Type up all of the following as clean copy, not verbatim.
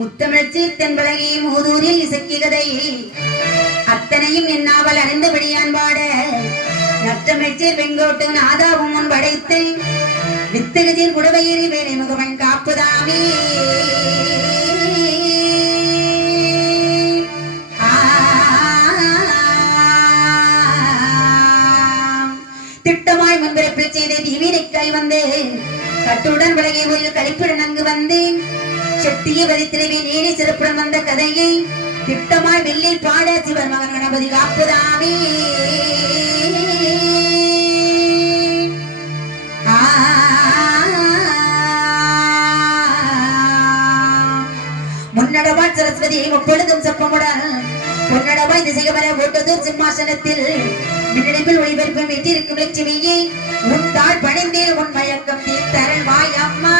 முத்தமிழ்ச்சி தென்பழகி மூதூரில் இசைக்கு கதை அத்தனையும் என்னாவல் அறிந்தபடியான் பாட நற்றமிழ்ச்சி வெங்கோட்டு நாதாவும் முன் படைத்து வித்தகத்தில் குடவயிறு வேலை முகவன் காப்புதாமே திட்டமாய் முன்பிறப்பில் செய்த தீவினை கை வந்தேன் கட்டுடன் விலகி ஒரு கழிப்புடன் அங்கு வந்தேன் சக்தியை வரித்திரவி நீடி சிறப்புடன் வந்த கதையை திட்டமாய் வெள்ளில் பாட சிவர் மகன் கணபதி காப்புதாமே முன்னடவான் சரஸ்வதியை முப்பொழுதும் செப்பமுடன் பொன்னடவாய் திசைக வர ஓட்டதூர் சிம்மாசனத்தில் மின்னடைப்பில் ஒளிபரப்பும் வீட்டிற்கும் லட்சுமியை உன் தாழ் பணிந்தேல் உன் மயக்கம் தீர்த்தரல் வாய் அம்மா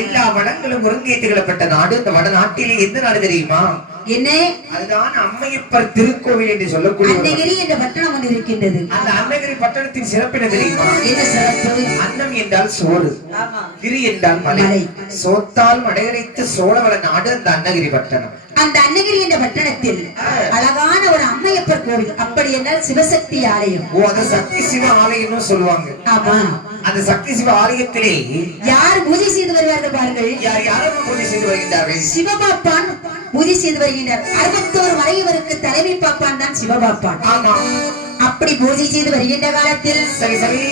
எல்லா வளங்களும் ஒருங்கேற்றுகளப்பட்ட நாடு இந்த வடநாட்டிலே எந்த நாடு தெரியுமா? என்ன? அதுதான் அம்மையப்பர் திருக்கோவில் என்று சொல்லக்கூடிய அன்னகிரி என்ற பட்டணம் ஒன்று இருக்கின்றது. அந்த அன்னகிரி பட்டணத்தின் சிறப்பு என்ன தெரியுமா? என்ன சிறப்பு? அன்னம் என்றால் சோறு, கிரி என்றால் மலை, சோத்தால் மடையரைத்து சோழவள நாடு அந்த அன்னகிரி பட்டணம். அந்த அன்னகிரி என்ற பட்டணத்தில் அழகான ஒரு அம்மையப்பர் கோவில், அப்படி என்றால் சிவசக்தி ஆலயம். ஓ, அது சக்தி சிவ ஆலயம்னு சொல்லுவாங்க. ஆமா, அந்த சக்தி சிவ ஆலயத்திலே யார் பூஜை செய்து வருவார்கள் பாருங்கள். யாரும் பூஜை செய்து வருகின்றார்கள்? சிவபாப்பான் பூஜை செய்து வருகின்றார். 61 மலையவருக்கு தலைமை பாப்பான் தான் சிவபாப்பான். ஆமா, அப்படி பூஜை செய்து வருகின்ற காலத்தில் சரி சரி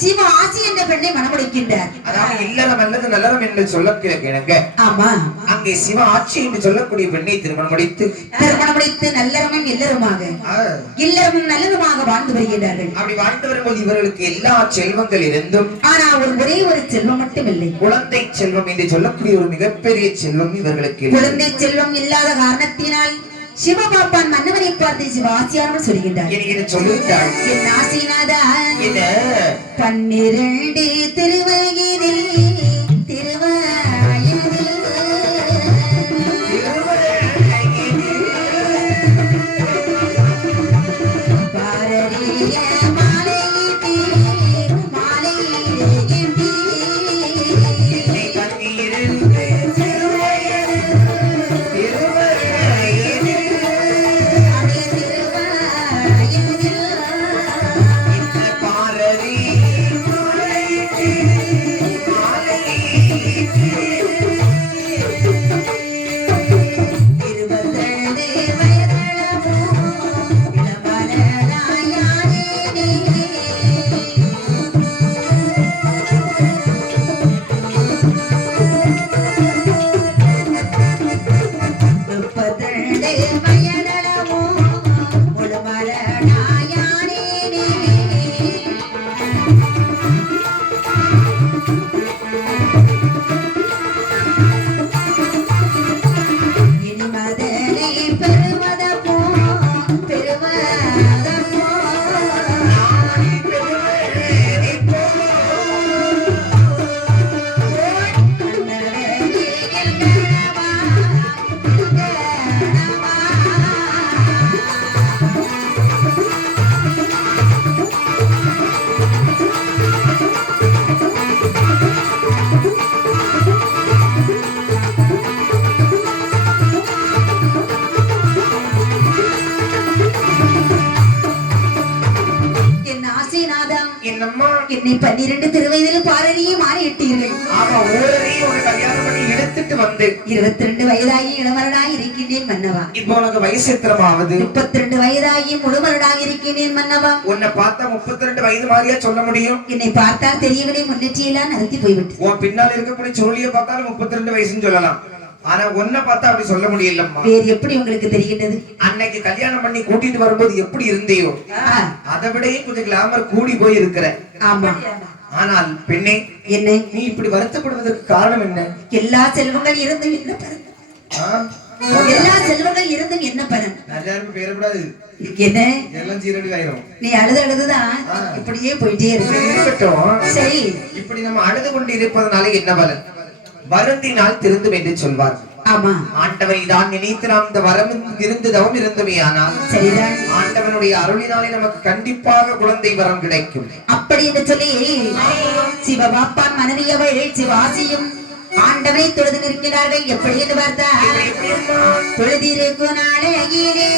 சிவ ஆசி என்ற பெண்ணை மணமுடிக்கின்றார். அதாவது இல்லறம் அல்லது நல்லறம் என்று சொல்லக்கிழங்க. ஆமா, அங்கே சிவ ஆட்சி என்று சொல்லக்கூடிய பெண்ணை திருமணம் முடித்து நல்லறமும் இல்லறமாக இல்லறமும் நல்லதுமாக வாழ்ந்து வருகிறார்கள். அப்படி வாழ்ந்து வரும்போது இவர்களுக்கு எல்லா செல்வங்கள் இருந்தும் ஆனா ஒரே ஒரு செல்வம் மட்டும் இல்லை. குழந்தை செல்வம் என்று சொல்லக்கூடிய ஒரு மிகப்பெரிய செல்வம் இவர்களுக்கு குழந்தை செல்வம் இல்லாத காரணத்தினால் சிவபாப்பான் மன்னவனை பார்த்து சிவாசியார் சொல்கின்றார். என் ஆசிநாதா 12 திருவகிரில் என்னை 12 திருவயதில் பாரதியை மாறியிட்டீர்கள். ஆமா, ஓரறியை ஒரு கல்யாணம் பண்ணி எடுத்துட்டு வந்து 22 வயதாகி இளவரனாய் இருக்கின்றேன் மன்னவா. இப்போ உனக்கு வயசு எத்தனாவது? 32 வயதாகி முழுமரனாய் இருக்கின்றேன் மன்னவா. உன்னை பார்த்தா 32 வயது மாதிரியா சொல்ல முடியும்? என்னை பார்த்தால் தெரியவில்லை, முன்னேற்றியெல்லாம் நிறுத்தி போய்விட்டு. உன் பின்னால் இருக்கக்கூடிய சோழியை பார்த்தாலும் 32 வயசுன்னு சொல்லலாம். ஆனா ஒன்ன பார்த்தா அப்படி சொல்ல முடியலம்மா. வேறு எப்படி உங்களுக்கு தெரிகின்றது? அன்னைக்கு கல்யாணம் பண்ணி கூட்டிட்டு வரும்போது எப்படி இருந்தியோ அதை விட கொஞ்சம் கிளாமர் கூடி போய் இருக்கிற. ஆமா. ஆனால் பெண்ணே, என்ன நீ இப்படி வருத்தப்படுவதற்கு காரணம் என்ன? எல்லா செல்வங்கள் இருந்தும் என்ன பலன்? எல்லா செல்வங்கள் இருந்தும் என்ன பலன்? எல்லாருமே பேரக்கூடாது. என்ன எல்லாம் சீரடி ஆயிரும். நீ அழுதுதான் இப்படியே போயிட்டே இருக்கட்டும். சரி, இப்படி நம்ம அழுது கொண்டு இருப்பதனால என்ன பலன்? வருந்தினால் திருந்தும் என்று சொல்வார். ஆமா, ஆண்டவரை தான் நினைத்து நாம் இந்த வரம் இருந்து தவம் இருந்தமே. ஆனால் சரிதான், ஆண்டவனுடைய அருளினாலே நமக்கு கண்டிப்பாக குழந்தை வரம் கிடைக்கும். அப்படி என்று சொல்லி சிவபாப்பான் மனைவியவள் சிவாசியும் ஆண்டவனை தொழுது நிற்கிறார்கள். எப்படி என்று பார்த்தால் தொழுதிருக்கும் நாளையிலே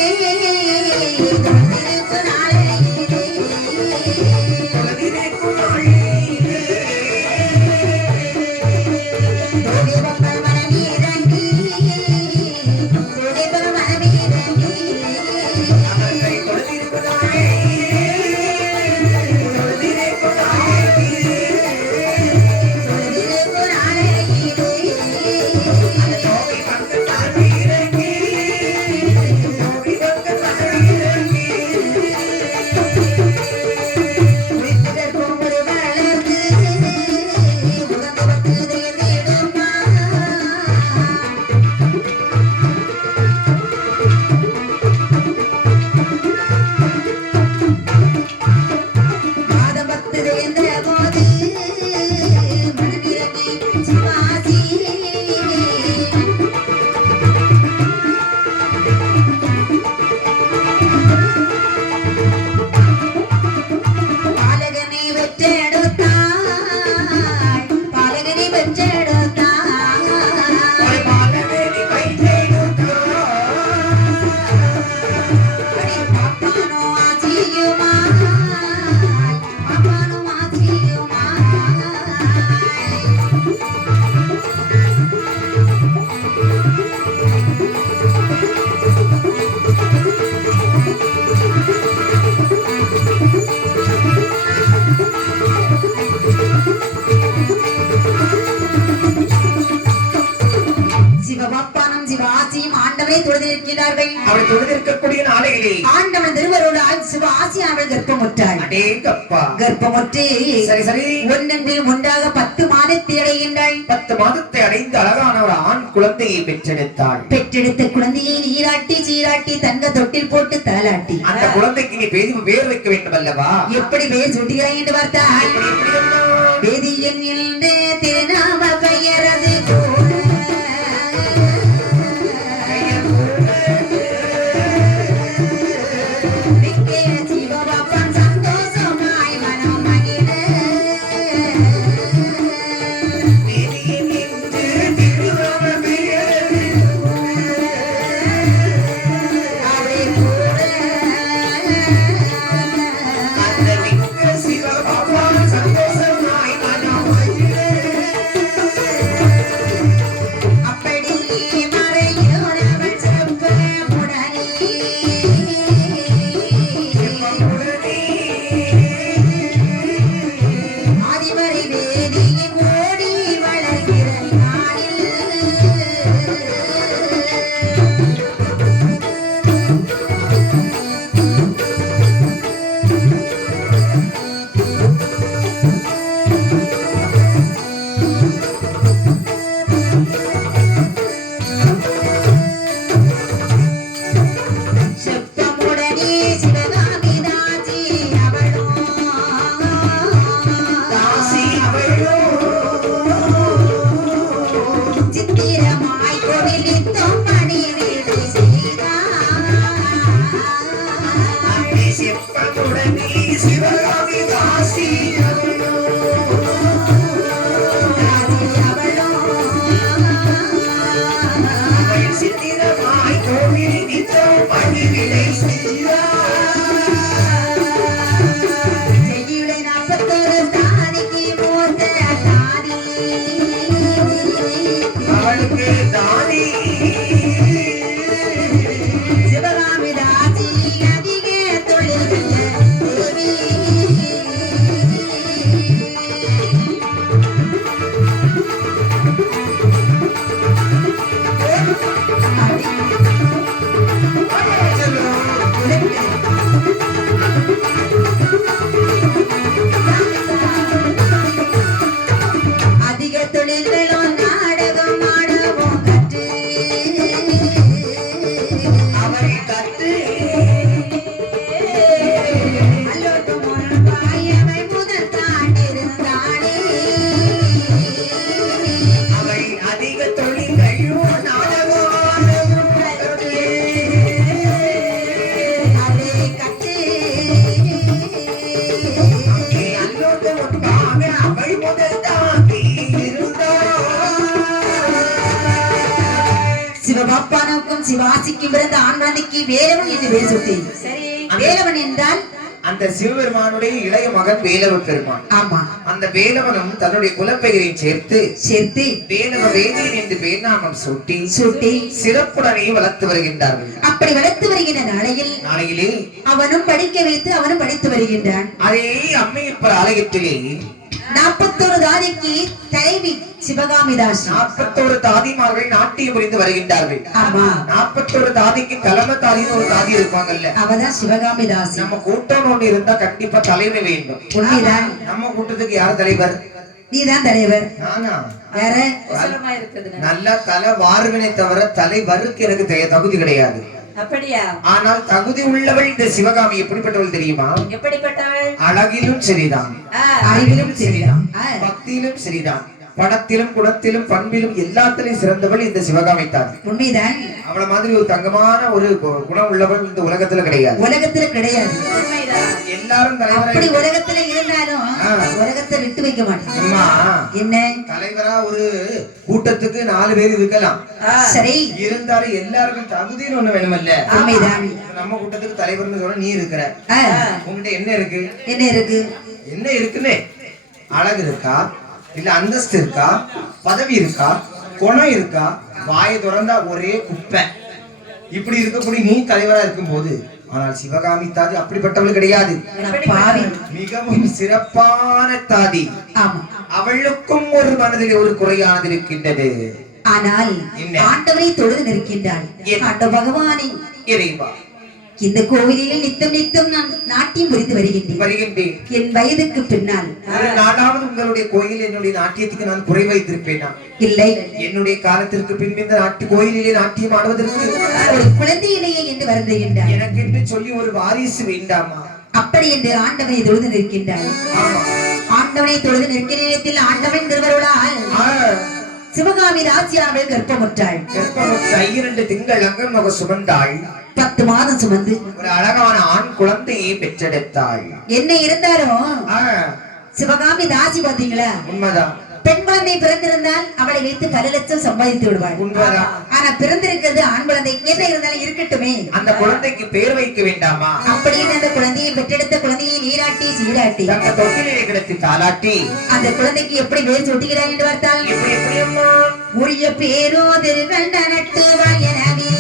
சிவாசியும் ஆண்டவனை தொழுதிருக்கிறார்கள். அவள் தொழுதிருக்கக்கூடிய நாளையிலே ஆண்டவன் திருவருளால் சிவாசி அவள் கர்ப்பமுற்றாள். அடேங்கப்பா. கர்ப்பமுற்று சரி சரி ஒன்றென்பில் ஒன்றாக 10 மாதத்தை அடைகின்றாள். 10 மாதத்தை அடைந்து அழகான ஒரு ஆண் குழந்தையை பெற்றெடுத்தாள். பெற்றெடுத்த குழந்தையை நீராட்டி சீராட்டி தங்க தொட்டில் போட்டு தாலாட்டி அந்த குழந்தைக்கு நீ பேர் வைக்க வேண்டும் அல்லவா? எப்படி பேர் சுட்டுகிறாய் என்று பார்த்தால் வேதியன் என்று திருநாம பெயரது சிவாசிக்கும் பிறந்த ஆண் குழந்தைக்கு வேலவன் என்று பேர் சுட்டி. வேலவன் என்றால் அந்த சிவபெருமானுடைய இளைய மகன் வேலவ பெருமான். ஆமா. அந்த வேலவனும் தன்னுடைய குலப்பெயரையும் சேர்த்து வேலவ வேதியன் என்று பேர்நாமம் சூட்டி சிறப்புடனே வளர்த்து வருகின்றார்கள். அப்படி வளர்த்து வருகின்ற நாளையிலே அவனும் படிக்க வைத்து அவனும் படித்து வருகின்றான். அதே அம்மையப்பர் ஆலயத்திலே 41 தாதிக்கு தலைவி சிவகாமிதாஸ். 41 தாதிமார்கள் நாட்டியம் புரிந்து வருகின்றார்கள். ஆமா. 41 தாதிக்கு தலைமை தாதின்னு ஒரு தாதி இருப்பாங்கல்ல, அவதான் சிவகாமிதாஸ். நம்ம கூட்டம் ஒண்ணு இருந்தா கண்டிப்பா தலைமை வேண்டும். உண்மைதான். நம்ம கூட்டத்துக்கு யார் தலைவர்? நீதான் தலைவர். நானா? வேற நல்ல தலை வாருவினை தவிர தலைவருக்கு எனக்கு தகுதி கிடையாது. அப்படியா? ஆனால் தகுதி உள்ளவள் இந்த சிவகாமி எப்படிப்பட்டவள் தெரியுமா? எப்படிப்பட்டவள்? அழகிலும் சரிதான், அறிவிலும் சரிதான், பக்தியிலும் சரிதான், படத்திலும் குணத்திலும் பண்பிலும் எல்லாத்திலும் சிறந்தவள் இந்த சிவகாமி தான். உண்மைதான். அவள மாதிரி ஒரு தங்கமான ஒரு குணம் உள்ளவள் இந்த உலகத்துல கிடையாது. எல்லாரும் அப்படி உலகத்துல இருந்தாலும் உலகத்தை விட்டு வைக்க மாட்டேன். என்ன தலைவரா ஒரு கூட்டத்துக்கு 4 பேர் இருக்கலாம், சரி, இருந்தாலும் எல்லாருக்கும் தகுதின்னு ஒண்ணு வேணுமல்ல. நம்ம கூட்டத்துக்கு தலைவர்னு சொல்ல நீ இருக்கிற, உங்ககிட்ட என்ன இருக்குன்னு அழகு இருக்கா, இல்ல அந்தஸ்து இருக்கா, பதவி இருக்கா, குணம் இருக்கா? வாயை திறந்தா ஒரே குப்பை. இப்படி இருக்கக்கூடிய நீ தலைவரா இருக்கும் போது, ஆனால் சிவகாமி தாதி அப்படிப்பட்டவள் கிடையாது. மிகவும் சிறப்பான தாதி. அவளுக்கும் ஒரு மனதில் ஒரு குறையானது இருக்கின்றது. ஆனால் ஆண்டவரை தொழுது நிற்கின்றாள். ஆண்ட பகவானை இறைவா, இந்த கோவிலில் நித்தம் நித்தம் நான் நாட்டியம் புரிந்து வருகின்றேன். என் வயதுக்கு பின்னால் நானாவது உங்களுடைய கோயில் என்னுடைய நாட்டியத்துக்கு நான் குறை வைத்திருப்பேனா? இல்லை. என்னுடைய காலத்திற்கு பின்பு இந்த நாட்டு கோயிலிலே நாட்டியம் ஆடுவதற்கு ஒரு குழந்தையிலேயே என்று வருந்துகின்றார். எனக்கு என்று சொல்லி ஒரு வாரிசு வேண்டாமா? அப்படி என்று ஆண்டவனை தொழுது நிற்கின்றாள். ஆண்டவனை தொழுது நிற்கிற நேரத்தில் ஆண்டவன் திருவருளால் சிவகாமி ராஜ்யாவில் கர்ப்பமுற்றாள். 2 திங்கள் அங்கமாக சுமந்தாள். 10 மாதம் சுமந்து ஒரு அழகான ஆண் குழந்தையை பெற்றெடுத்தாள். என்ன இருந்தாலும் சிவகாமி தாசி பாத்தீங்களா? உண்மைதான். பெண் குழந்தை பிறந்திருந்தால் அவளை வைத்து பல லட்சம் சம்பாதித்து விடுவாள். ஆனா பிறந்திருக்கிறது ஆண் குழந்தை. என்ன இருந்தாலும் இருக்கட்டுமே, அந்த குழந்தைக்கு பேர் வைக்க வேண்டாமா? அப்படின்னு அந்த குழந்தையை பெற்றெடுத்த குழந்தையை நீராட்டி சீராட்டி தொட்டிலே கிடத்தி தாளாட்டி அந்த குழந்தைக்கு எப்படி பேர் சுட்டுகிறார் என்று பார்த்தால் உரிய பேரோ திருகண்ட நட்டு வாயனவே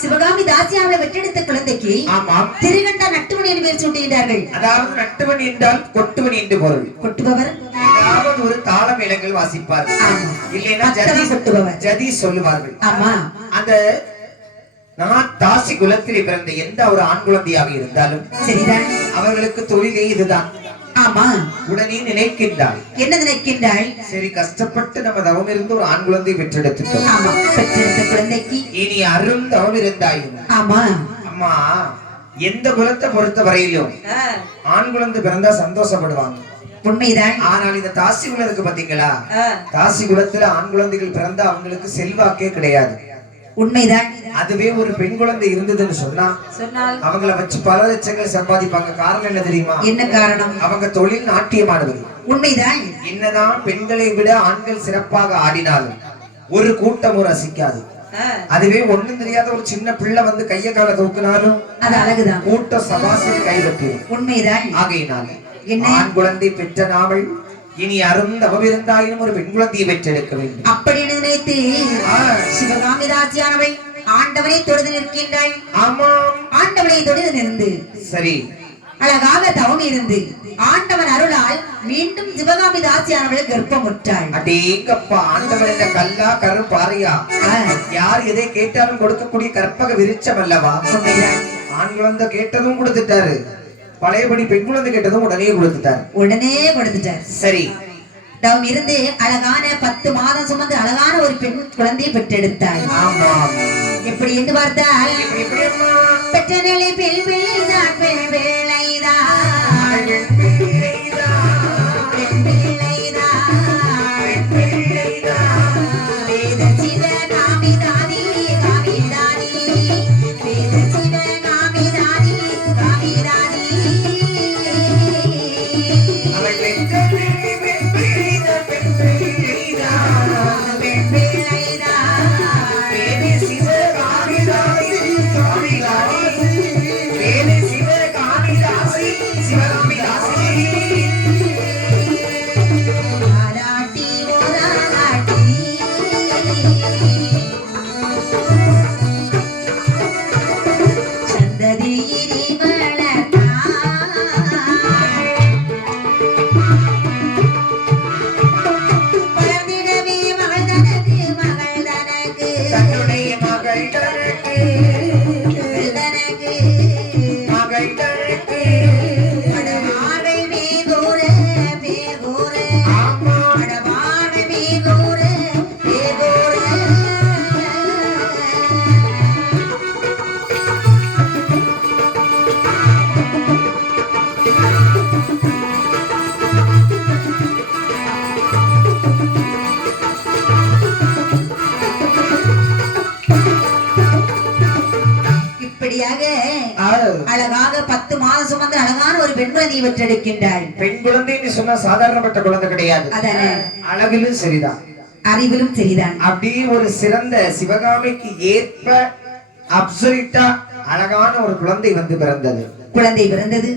சிவகாமி தாசியாவை வெற்றெடுத்த குழந்தைக்கு திருகண்ட நட்டுவன் என்று பெயர் சூட்டுகிறார்கள். அதாவது நட்டுவன் என்றால் கொட்டுவன் என்று பொருள். கொட்டுபவர் அதாவது ஒரு தாள மேளங்கள் வாசிப்பார்கள், இல்லைன்னா ஜதி சொல்லுவார்கள். ஆமா, அந்த தாசி குலத்திலே பிறந்த எந்த ஒரு ஆண் குழந்தையாக இருந்தாலும் சரிதான், அவர்களுக்கு தொழிலே இதுதான். ஆமா, உடனே நினைக்கின்றாள். என்ன நினைக்கின்றாள்? சரி, கஷ்டப்பட்டு நம்ம தவம் இருந்து ஒரு ஆண் குழந்தை பெற்றெடுத்துட்டோம். ஆமா, பெற்றெடுத்த குழந்தைக்கு இனி அரும் தவம் இருந்தாயும். ஆமா அம்மா, எந்த குலத்தை பொறுத்த வரையிலும் ஆண் குழந்தை பிறந்தா சந்தோஷப்படுவாங்க, உண்மைதான். ஆனால் இந்த தாசி குலம் இருக்கு பாத்தீங்களா, தாசி குலத்துல ஆண் குழந்தைகள் பிறந்தா அவங்களுக்கு செல்வாக்கே கிடையாது. உண்மைதான். அதுவே ஒரு பெண் குழந்தை இருந்ததுன்னு சொன்னா அவங்கள வச்சு பல லட்சங்கள் சம்பாதிப்பாங்க. காரணம் என்ன தெரியுமா? என்ன காரணம்? அவங்க தொழில் நாட்டியமானது. உண்மைதான். என்னதான் பெண்களை விட ஆண்கள் சிறப்பாக ஆடினாலும் ஒரு கூட்டம் ரசிக்காது. அதுவே ஒண்ணும் தெரியாத ஒரு சின்ன பிள்ளை வந்து கைய கால தூக்கினாலும் அது அழகுதான், கூட்டம் சபாசில் கைதட்டும். உண்மைதான். ஆகையினாலே ஆண் குழந்தை பெற்ற நாவல் இனி அரும் தவமிருந்தாயினும் ஒரு பெண் குழந்தையை பெற்றெடுக்க வேண்டும் அப்படி நினைத்து சிவகாமி ராஜ்யானவை ஆண்டவனை தொழுது நிற்கின்றாள். ஆமாம், ஆண்டவனை தொழுது நின்று சரி அழகாக தவம் இருந்து ஆண்டவன் அருளால் மீண்டும் சிவகாமி தாசியானவள் கர்ப்பமுற்றாள். அடேங்கப்பா, ஆண்டவன் என்ன கல்லா கருப்பாறையா? யார் எதை கேட்டாலும் கொடுக்கக்கூடிய கற்பக விருட்சம் அல்லவா? ஆண் குழந்தை கேட்டதும் கொடுத்துட்டாரு, பழையபடி பெண் குழந்தை கேட்டதும் உடனே கொடுத்துட்டார். சரி, தவம் இருந்து அழகான 10 மாதம் சுமந்து அழகான ஒரு பெண் குழந்தையை பெற்றெடுத்தாள். ஆமாம், எப்படி என்று பார்த்தால் பெற்ற நிலை பெண் பிள்ளைதான், பெண் பிள்ளைதான், பெண் பிள்ளைதான். இப்படியாக அழகாக 10 மாதம் சுமந்து அழகான ஒரு பெண் குழந்தையை பெற்றெடுக்கின்றாள். பெண் குழந்தைன்னு சொன்னா சாதாரணப்பட்ட குழந்தை கிடையாது. அதானே, அழகிலும் சரிதான், அறிவிலும் சரிதான். அப்படி ஒரு சிறந்த சிவகாமிக்கு ஏற்ப அப்சரிட்டா அழகான ஒரு குழந்தை வந்து பிறந்தது. குழந்தை பிறந்தது.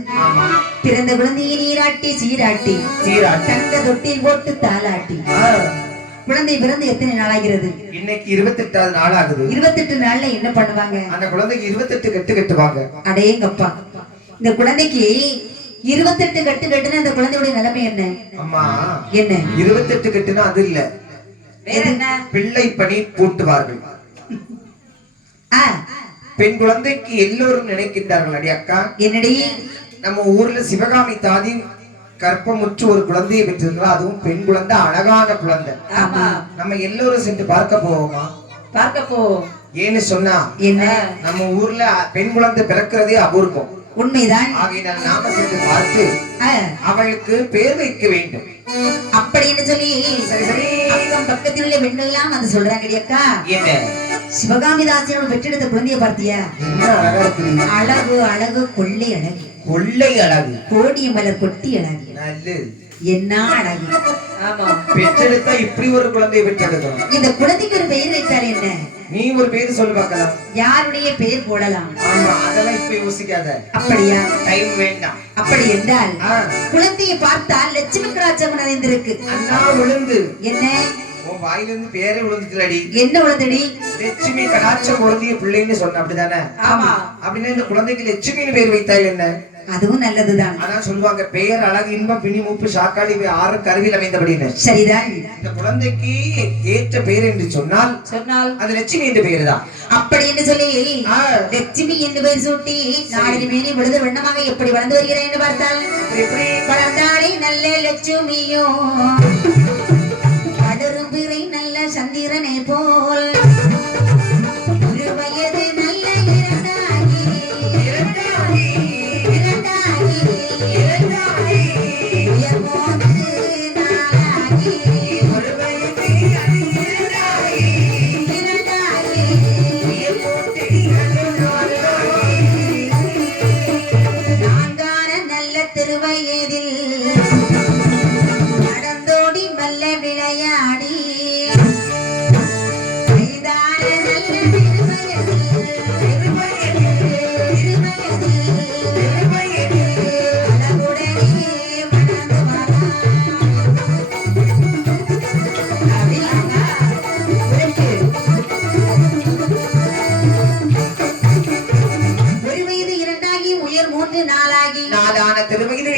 பிறந்த குழந்தையை நீராட்டி சீராட்டி தங்க தொட்டில் போட்டு தாளாட்டி. குழந்தை பிறந்து எத்தனை நாள் ஆகிறது? இன்னைக்கு 28வது நாள் ஆகுது. 28 நாள்ல என்ன பண்ணுவாங்க? அந்த குழந்தைக்கு 28 கட்டு கட்டுவாங்க. அடேங்கப்பா, இந்த குழந்தைக்கு 28 கட்டு கட்டுனா அந்த குழந்தையுடைய நிலைமை என்ன? அம்மா என்ன 28 கட்டுனா அது இல்ல, வேற என்ன? பிள்ளை பணி பூட்டுவார்கள். பெண் குழந்தைக்கு எல்லோரும் நினைக்கின்றார்கள், அடி அக்கா என்னடி நம்ம ஊர்ல சிவகாமி தாதி கற்பமுற்று ஒரு குழந்தையை பெற்றிருக்கிறா, அதுவும் பெண் குழந்தை, அழகான குழந்தை. நம்ம எல்லோரும் சென்று பார்க்க போவோமா? பார்க்க போவோம். ஏன்னு சொன்னா என்ன, நம்ம ஊர்ல பெண் குழந்தை பிறக்கிறதே அபூர்வம். உண்மைதான். ஆகையினால் நாம சென்று பார்த்து அவளுக்கு பேர் வைக்க வேண்டும் அப்படின்னு சொல்லி அக்கம் பக்கத்தில் உள்ள பெண்கள் எல்லாம் வந்து சொல்றாங்க. அக்கா என்ன சிவகாமி தாசியோட பெற்றெடுத்த குழந்தைய பார்த்தியா? அழகு அழகு கொள்ளை அழகு, கொள்ளை அழகு, கோடிய மலர் கொட்டி அழகு, என்ன அழகு. ஆமா, பெற்றெடுத்தா இப்படி ஒரு குழந்தையை பெற்றெடுக்கணும். இந்த குழந்தைக்கு ஒரு பெயர் வைத்தார். என்ன நீ ஒரு பேர் சொல்லி பார்க்கலாம். யாருடைய பெயர் போடலாம்? ஆமா, அதெல்லாம் இப்ப யோசிக்காத. அப்படியா? டைம் வேண்டாம். அப்படி என்றால் குழந்தையை பார்த்தால் லட்சுமி கடாட்சம் நிறைந்திருக்கு. அண்ணா விழுந்து என்ன உன் வாயிலிருந்து பேரே விழுந்துச்சுலடி. என்ன விழுந்தடி? லட்சுமி கடாட்சம் பொருந்திய பிள்ளைன்னு சொன்ன, அப்படிதானே? ஆமா. அப்படின்னா இந்த குழந்தைக்கு லட்சுமின்னு பேர் வைத்தாய் என்ன? அதுவும் நல்லதுதான். ஆனா சொல்லுவாங்க பெயர் அழகு இன்பம் பிணி மூப்பு சாக்காளி 6 கருவியில் அமைந்தபடின்னு. சரிதான். இந்த குழந்தைக்கு ஏற்ற பெயர் என்று சொன்னால் அது லட்சுமி என்ற பெயர் தான். அப்படி என்று சொல்லி லட்சுமி என்று பெயர் சூட்டி நாளில் மேலே விழுது வண்ணமாக எப்படி வளர்ந்து வருகிறேன் என்று பார்த்தால் எப்படி வளர்ந்தாலே நல்ல லட்சுமியோ படரும் பிறை நல்ல சந்திரனை போல் ஒரு வயது நல்ல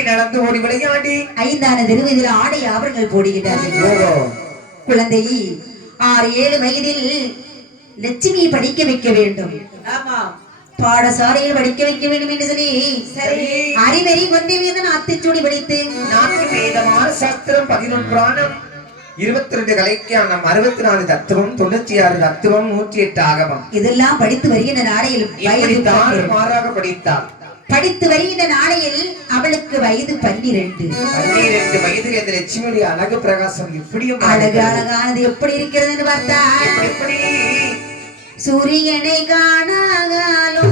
நடந்து ஓடி விளையாடி 5ஆன திருவயதில் ஆடை ஆபரணங்கள் போடுகிறார்கள். குழந்தை 6-7 வயதில் லட்சுமியை படிக்க வைக்க வேண்டும். ஆமா, பாடசாலையில் படிக்க வைக்க வேண்டும் என்று சொல்லி அறிவறி கொண்டே வேதன் ஆத்திச்சூடி படித்து 4 வேதமான சாஸ்திரம் 11 புராணம் 22 கலைக்கானம் 64 தத்துவம் 96 தத்துவம் 108 ஆகமம் இதெல்லாம் படித்து வருகின்ற நாளையில் மாறாக படித்தார். படித்து வருகின்ற நாளையில் அவளுக்கு வயது 12 வயதில் இந்த லட்சுமியுடைய அழகு பிரகாசம் எப்படியும் அழகு அழகானது எப்படி இருக்கிறது என்று பார்த்தா சூரியனை காணாகாலோ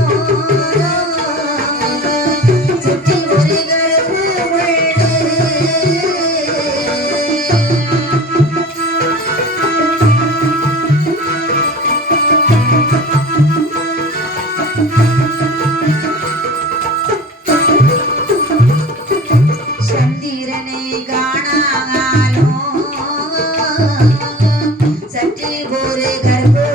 சுற்றி ஒரு கருப்பு சந்திரனை காணாகாலோ சற்றி ஒரு கருப்பு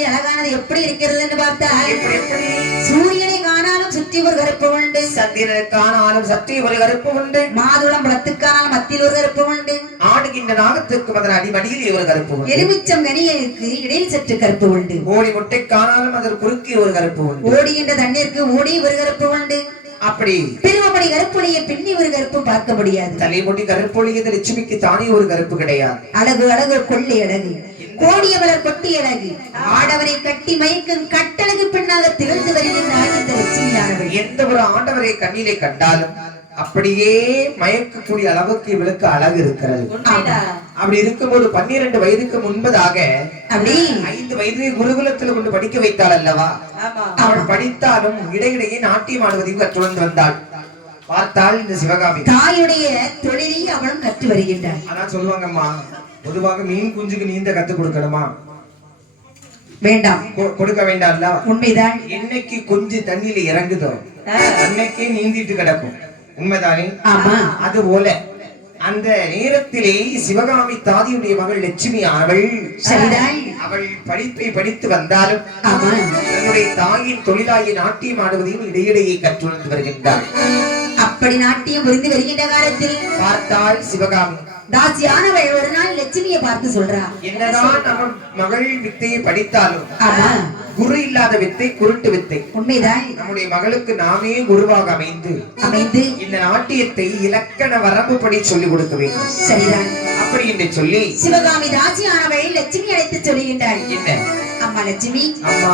அப்படி அழகானது எப்படி இருக்கிறதுன்னு பார்த்தால் சூரியனை காணாலும் சுற்றி ஒரு கருப்பு உண்டு, சந்திரனை காணாலும் சற்றி ஒரு கருப்பு உண்டு, மாதுளம் பழத்துக்கானாலும் மத்தியில் ஒரு கருப்பு உண்டு, ஆடுகின்ற நாகத்துக்கு அதன் அடிமடியில் ஒரு கருப்பு உண்டு, எலுமிச்சம் கனியருக்கு இடையில் சற்று கருப்பு உண்டு, ஓடி முட்டை காணாலும் அதன் குறுக்கே ஒரு கருப்பு உண்டு, ஓடுகின்ற தண்ணீருக்கு ஓடி ஒரு கருப்பு உண்டு. அப்படி பெருமபடி கருப்புடைய பின்னி ஒரு கருப்பும் பார்க்க முடியாது. தலைமுடி கருப்பொழியது லட்சுமிக்கு தானே ஒரு கருப்பு கிடையாது. அழகு அழகு கொள்ளை அழகு, கோடியவளர் கொட்டி அழகு, ஆடவரை கட்டி மயக்கும் கட்டழகு பெண்ணாக திகழ்ந்து வருகின்றார் இந்த லட்சுமியானவள். எந்த ஒரு ஆண்டவரை கண்ணிலே கண்டாலும் அப்படியே மயக்கக்கூடிய அளவுக்கு இவளுக்கு அழகு இருக்கிறது. அப்படி இருக்கும்போது 12 வயதுக்கு முன்பதாக அப்படி 5 வயது குருகுலத்தில் கொண்டு படிக்க வைத்தாள் அல்லவா? அவள் படித்தாலும் இடையிடையே நாட்டியம் ஆடுவதையும் கற்றுணர்ந்து வந்தாள். பார்த்தாள் இந்த சிவகாமி தாயுடைய தொழிலை அவளும் கற்று வருகின்றாள். ஆனா சொல்லுவாங்கம்மா, பொதுவாக மீன் குஞ்சுக்கு நீந்த கத்து கொடுக்கணுமா? வேண்டாம், கொடுக்க வேண்டாம்ல. உண்மைதான். என்னைக்கு கொஞ்சு தண்ணியில இறங்குதோ அன்னைக்கே நீந்திட்டு கிடக்கும். உண்மைதானே? அது போல அந்த நேரத்திலே சிவகாமி தாதியுடைய மகள் லட்சுமி அவள் அவள் படிப்பை படித்து வந்தாலும் தன்னுடைய தாயின் தொழிலாகிய நாட்டியம் ஆடுவதையும் இடையிடையே கற்றுணர்ந்து வருகின்றாள். அப்படி நாட்டியம் புரிந்து வருகின்ற காலத்தில் பார்த்தாள் சிவகாமி தாசியானவள் ஒரு நாள் லட்சுமியை பார்த்து சொல்றா, என்னதான் நம்ம மகள் வித்தையை படித்தாலும் குரு இல்லாத வித்தை குருட்டு வித்தை. உண்மைதான். நம்முடைய மகளுக்கு நாமே குருவாக அமைந்து இந்த நாட்டியத்தை இலக்கண வரம்புப்படி சொல்லிக் கொடுக்க வேண்டும். சரிதான். அப்படி என்று சொல்லி சிவகாமி தாசியானவள் லட்சுமி அழைத்து சொல்லுகின்றாள், என்ன அம்மா லட்சுமி, அம்மா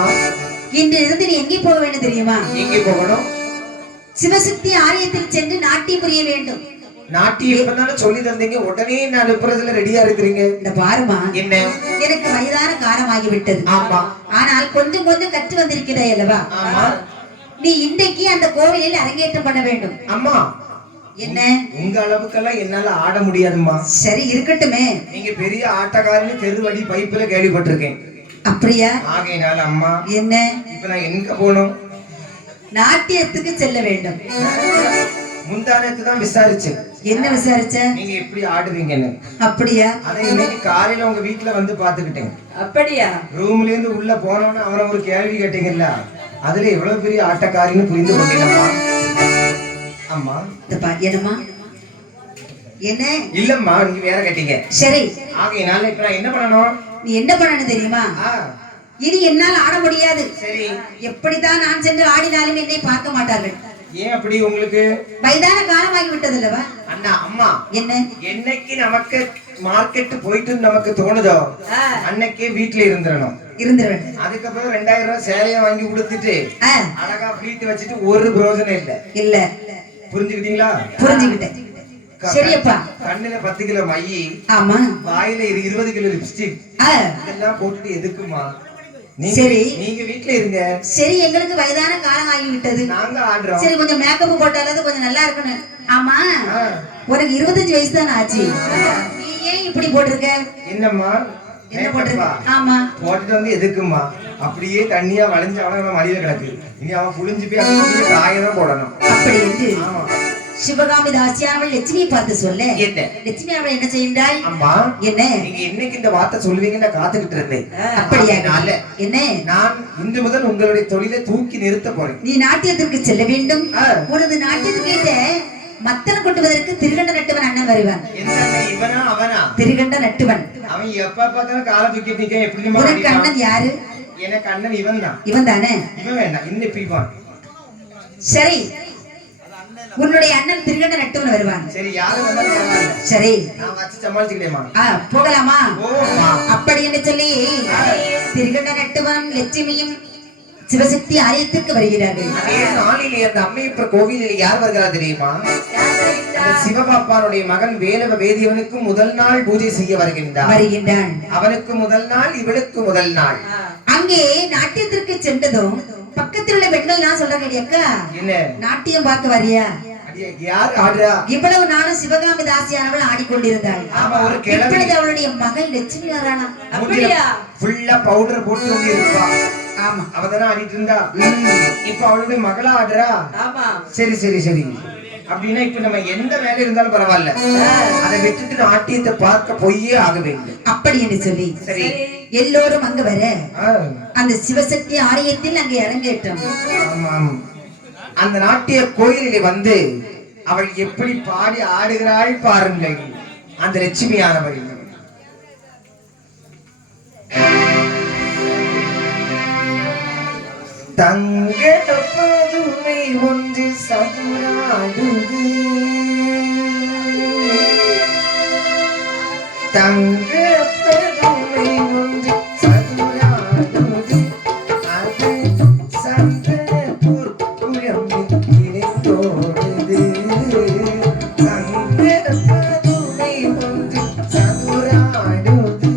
இன்று இருந்து நீ எங்கே போக வேண்டும் தெரியுமா? எங்கே போகணும்? சிவசக்தி ஆலயத்தில் சென்று நாட்டியம் புரிய வேண்டும். நாட்டியம் இப்பதானே சொல்லி தந்தீங்க, உடனே நான் அனுப்புறதுல ரெடியா இருக்கிறீங்க. இந்த பாருமா, என்ன எனக்கு வயதான காலமாகி விட்டது. ஆமா, ஆனால் கொஞ்சம் கொஞ்சம் கற்று வந்திருக்கிறாய் அல்லவா? ஆமா. நீ இன்றைக்கு அந்த கோவிலில் அரங்கேற்றம் பண்ண வேண்டும். அம்மா, என்ன உங்க அளவுக்கெல்லாம் என்னால ஆட முடியாதுமா. சரி இருக்கட்டுமே, நீங்க பெரிய ஆட்டக்காரன்னு தெருவடி பைப்புல கேள்விப்பட்டிருக்கேன். அப்படியா? ஆகையினால அம்மா, என்ன இப்ப நான் எங்க போகணும்? நாட்டியத்துக்கு செல்ல வேண்டும். முந்தானத்து தான் விசாரிச்சேன். என்ன விசாரிச்ச? நீங்க எப்படி ஆடுவீங்கன்னு. அப்படியா? அதை இன்னைக்கு காலையில உங்க வீட்டுல வந்து பாத்துக்கிட்டேன். அப்படியா? ரூம்ல இருந்து உள்ள போனோன்னு அவரை ஒரு கேள்வி கேட்டீங்கல்ல, அதுல எவ்வளவு பெரிய ஆட்டக்காரின்னு புரிந்து கொண்டீங்கம்மா. அம்மா என்னம்மா? என்ன இல்லம்மா, நீங்க வேற கேட்டீங்க. சரி, ஆகையினால இப்ப நான் என்ன பண்ணணும்? நீ என்ன பண்ணணும் தெரியுமா? இனி என்னால் ஆட முடியாது. சரி, எப்படித்தான் நான் சென்று ஆடினாலும் என்னை பார்க்க மாட்டார்கள். ஏன் அப்படி? உங்களுக்கு வயதான காலமாகி விட்டது அல்லவா? அண்ணா அம்மா, என்ன என்னைக்கு நமக்கு மார்க்கெட் போயிட்டு நமக்கு தோணுதோ அன்னைக்கே வீட்டுல இருந்துடணும். அதுக்கப்புறம் 2000 ரூபாய் சேலையை வாங்கி கொடுத்துட்டு அழகா வீட்டு வச்சுட்டு ஒரு பிரயோஜனம் இல்ல. புரிஞ்சுக்கிட்டீங்களா? புரிஞ்சுக்கிட்டேன். சரியப்பா. கண்ணுல 10 கிலோ மையி, ஆமா, வாயில 20 கிலோ லிப்ஸ்டிக், இதெல்லாம் போட்டுட்டு எதுக்குமா? சரி, நீங்க வீட்ல இருங்க. சரி, எங்களுக்கு வயதான காலம் ஆகி விட்டது. நாங்க ஆடுறோம். சரி, கொஞ்சம் மேக்கப் போட்டாலாவது கொஞ்சம் நல்லா இருக்கணும். ஆமா, உனக்கு 25 வயசு தானே ஆச்சு. நீ ஏன் இப்படி போட்டிருக்க? என்னம்மா என்ன போட்டிருக்க? ஆமா, போட்டுட்டு வந்து எதுக்குமா? அப்படியே தண்ணியா வளைஞ்சு அவன் மடியில கிடக்கு. இனி அவன் புளிஞ்சு போய் அப்படியே காயதான் போடணும். அப்படி என்று சிவகாமி தாசியானவள் லட்சுமியை பார்த்து சொல்ல, லட்சுமி அவள் என்ன செய்கின்றாள்? அம்மா, என்ன நீங்க என்னைக்கு இந்த வார்த்தை சொல்லுவீங்க நான் காத்துக்கிட்டு இருந்தேன். அப்படியா? என்ன, நான் இன்று முதல் உங்களுடைய தொழிலை தூக்கி நிறுத்த போறேன். நீ நாட்டியத்திற்கு செல்ல வேண்டும். உனது நாட்டியத்துக்கு மத்தன கொட்டுவதற்கு திருகண்ட நட்டுவன் அண்ணன் வருவான். இவனா அவனா? திருகண்ட நட்டுவன். அவன் எப்ப பார்த்தாலும் காலை தூக்கி நிக்க. எப்படி? உனக்கு அண்ணன் யாரு? எனக்கு அண்ணன் இவன் தான். இவன் தானே? இவன் வேண்டாம், இன்னும் பிரிவான். சரி, உன்னுடைய அண்ணன் திருகண்ட நட்டுவன் வருவான். சரி, யாரு வந்தாலும் பரவாயில்லை. சரி, நான் வச்சு சமாளிச்சுக்கிட்டேமா. போகலாமா? அப்படி என்று சொல்லி திருகண்ட நட்டுவன் லட்சுமியும் சிவசக்தி ஆலயத்திற்கு வருகிறார்கள். அதே நாளிலே அந்த அம்மையப்பர் கோவிலில் யார் வருகிறா தெரியுமா? சிவபாப்பாருடைய மகன் வேலவ வேதியவனுக்கு முதல் நாள் பூஜை செய்ய வருகின்றான். அவனுக்கு முதல் நாள், இவளுக்கு முதல் நாள். அங்கே நாட்டியத்திற்கு சென்றதும் பக்கத்தில் உள்ள பெண்கள் நான் சொல்றேன், அக்கா என்ன நாட்டியம் பார்க்க வரியா? யார் ஆடுறா? இவ்வளவு நானும் சிவகாமி தாசியானவள் ஆடிக்கொண்டிருந்தாள். இப்பொழுது அவளுடைய மகள் லட்சுமி வரானா? அப்படியா? ஃபுல்லா பவுடர் போட்டு இருப்பா. ஆமா, அவதானே ஆடிட்டு இருந்தா. இப்ப அவளுடைய மகளா ஆடுறா. சரி சரி சரி, அப்படின்னா இப்ப நம்ம எந்த வேலை இருந்தாலும் பரவாயில்ல, அதை விட்டுட்டு நாட்டியத்தை பார்க்க போயே ஆக வேண்டும். அப்படி என்று சொல்லி சரி எல்லோரும் அங்க வர அந்த சிவசக்தி ஆலயத்தில் அங்கே அரங்கேற்றம். ஆமாம், அந்த நாட்டிய கோயிலிலே வந்து அவள் எப்படி பாடி ஆடுகிறாள் பாருங்கள். அந்த லட்சுமியானவள் தங்க பதுமை ஒன்று சதுராடுது, தங்க பதுமை ஒன்று சதுராடுது, அது சந்தனப்பூர் குழம்பில் இணைந்தோடுது. தங்க பதுமை ஒன்று சதுராடுது.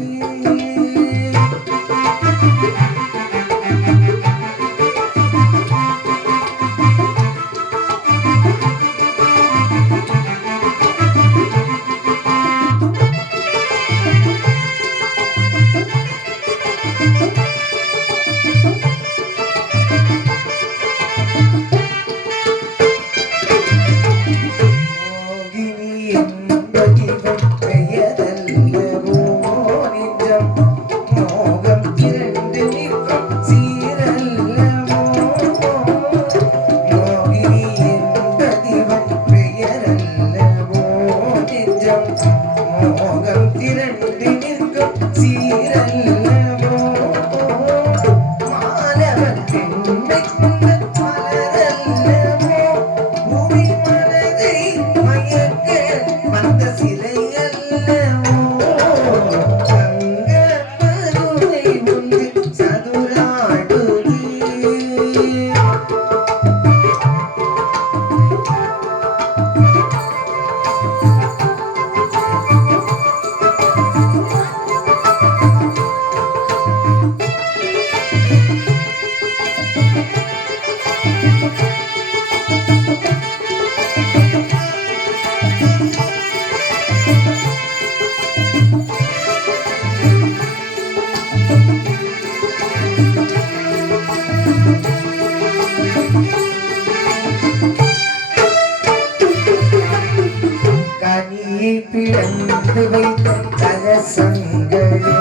கனியை பிளந்து வைத்த கலசங்களோ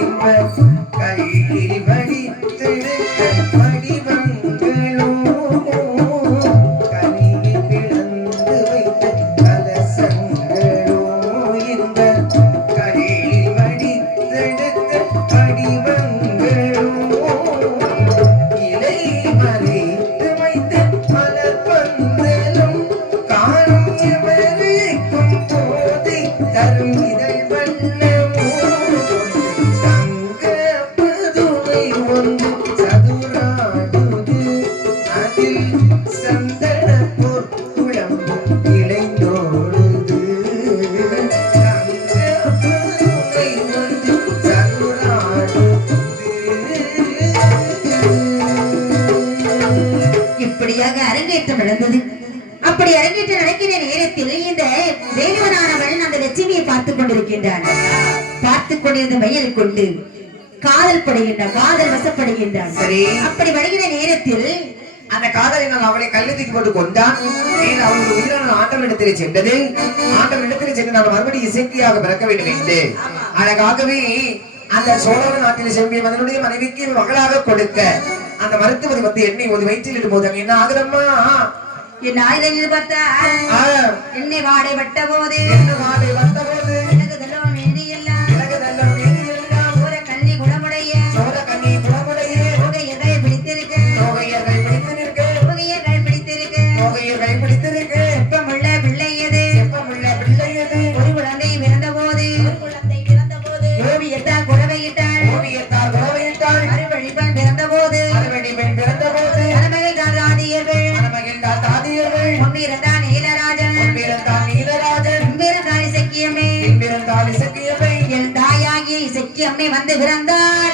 இன்ப கையில் வடித்தெடுத்த வடிவங்களோ, கனியை பிளந்து வைத்த கலசங்களோ இன்ப கையில் வடித்தெடுத்த வடிவங்களோ, இலை மறைத்து வைத்த மலர் பந்தலும் காணும் எவருக்கும் போதை தரும் இதழ் வண்ணமோ, தங்க பதுமை ஒன்று சதுராடுது, அதில் சந்தனப்போர் குழம்பு இளைந்தோடுது. தங்க பதுமை ஒன்று சதுராடுது. இப்படியாக அரங்கேற்றம் நடந்தது. அப்படி அரங்கேற்றம் நடக்கிற நேரத்தில் இந்த வேணுவனானவன் அந்த லட்சுமியை பார்த்துக் கொண்டிருக்கின்றான். பார்த்துக் கொண்டிருந்த மையல் கொண்டு காதல் படுகின்றான், காதல் வசப்படுகின்றான். சரி, அப்படி வருகிற நேரத்தில் அந்த காதலினால் அவளை கல்லூரிக்கு போட்டு கொண்டான். அவளுடைய உயிரான ஆண்டவனிடத்திலே சென்றது. ஆண்டவனிடத்திலே சென்று நான் மறுபடியும் இசைக்கியாக பிறக்க வேண்டும் என்று அழகாகவே அந்த சோழ நாட்டில் செம்பிய மகனுடைய மனைவிக்கு மகளாக கொடுக்க அந்த மருத்துவரை வந்து எண்ணெய் ஒரு வயிற்றில் இடும்போது அங்க என்ன ஆகுதம்மா? என் ஆயுதங்கள் பார்த்தா என்னை வாடை வட்ட போது, என்ன வாடை வந்த போது இலகுதெல்லாம் மேனியெல்லாம், இலகுதெல்லாம் மேனியெல்லாம், சோர கண்ணி குணமுடைய, சோர கண்ணி குணமுடைய, புகையகை பிடித்திருக்க, புகையகை பிடித்திருக்க, புகையகை பிடித்திருக்க, புகையகை பிடித்திருக்க, செப்பமுள்ள பிள்ளையது, செப்பமுள்ள பிள்ளையது, ஒரு குழந்தை பிறந்த போது, ஒரு குழந்தை பிறந்த போது, ஓவியத்தால் குறவையிட்டாள், ஓவியத்தால் குறவையிட்டாள், அறுவழிப்பன் பிறந்த போது, அறுவடை பெண் பிறந்த போது, மணமகள் தாதியர்கள், மணமகள் தாதியர்கள், முன்பிறந்தான் நீலராஜன், முன்பிறந்தான் நீலராஜன், முன்பிறந்தாள் இசக்கியம்மே, பின்பிறந்தாள் இசக்கியம்மை, என் தாயாகி இசக்கியம்மை வந்து பிறந்தாள்.